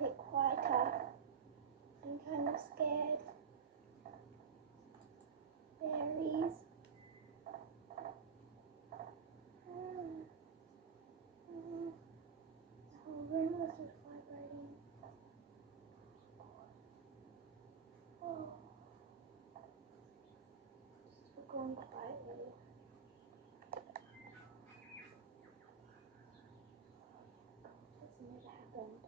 bit quieter. I'm kind of scared. Berries. The whole room was just vibrating. Oh. Just going quietly. This never happened.